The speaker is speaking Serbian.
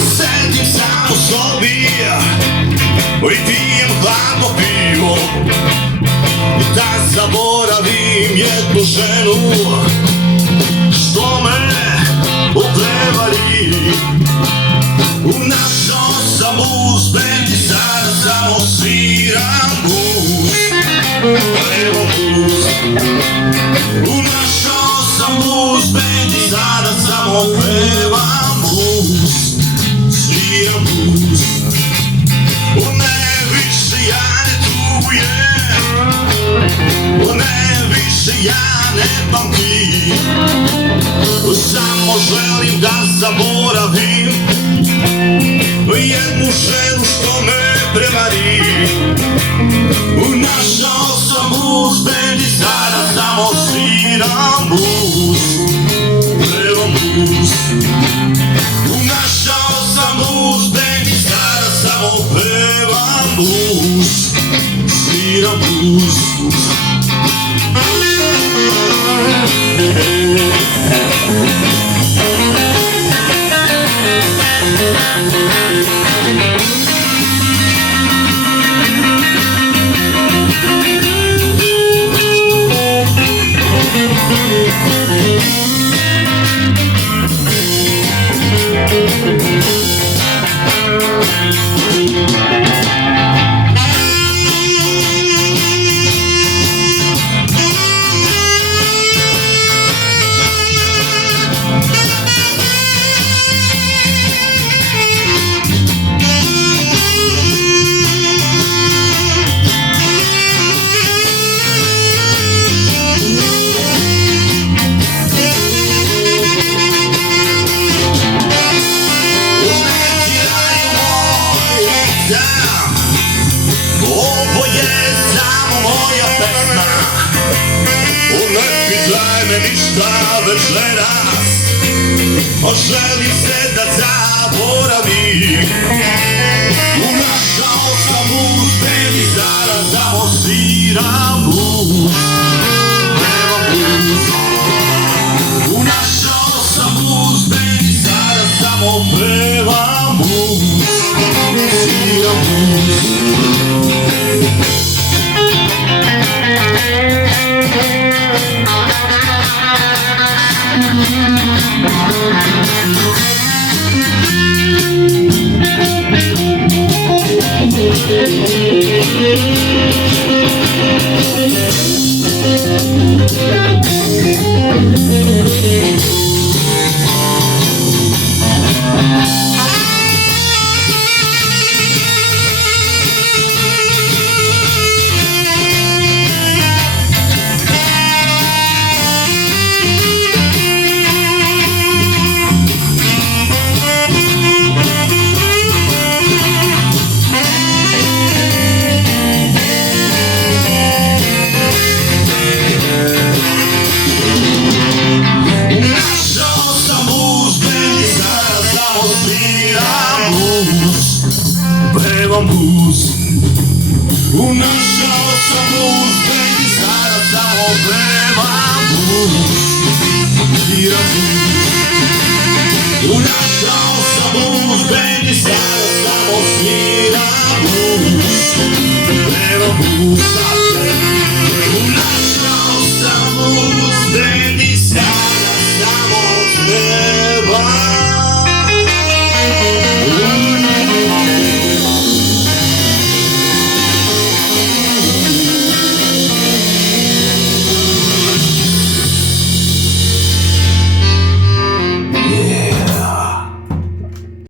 Сидімся у собі, вип'єм хладно пиво, та заборавим jednu ženu što me uprevari. U našo sam uzben i sada samo sviram blues, evo blues. U našo sam uzben i sada samo pevam blues, sviram blues. Ne više ja ne tugujem, ne više ja ne pamtim, samo želim da zaboravim jednu ženu što me prevari. Našao sam blues band i sada samo sviram blues, pevam blues. Našao sam blues band i sada samo pevam blues, sviram blues. Ovo je samo moja pesma, ne pitaj me ništa večeras, želim se da zaboravim. Našao sam blues band i sada samo sviram blues, pevam blues. Našao sam blues band i sada samo pevam blues, sviram blues. Pevam blues. Našao sam blues band i sada samo pevam blues, sviram blues. Našao sam blues band i sada samo sviram blues, pevam blues.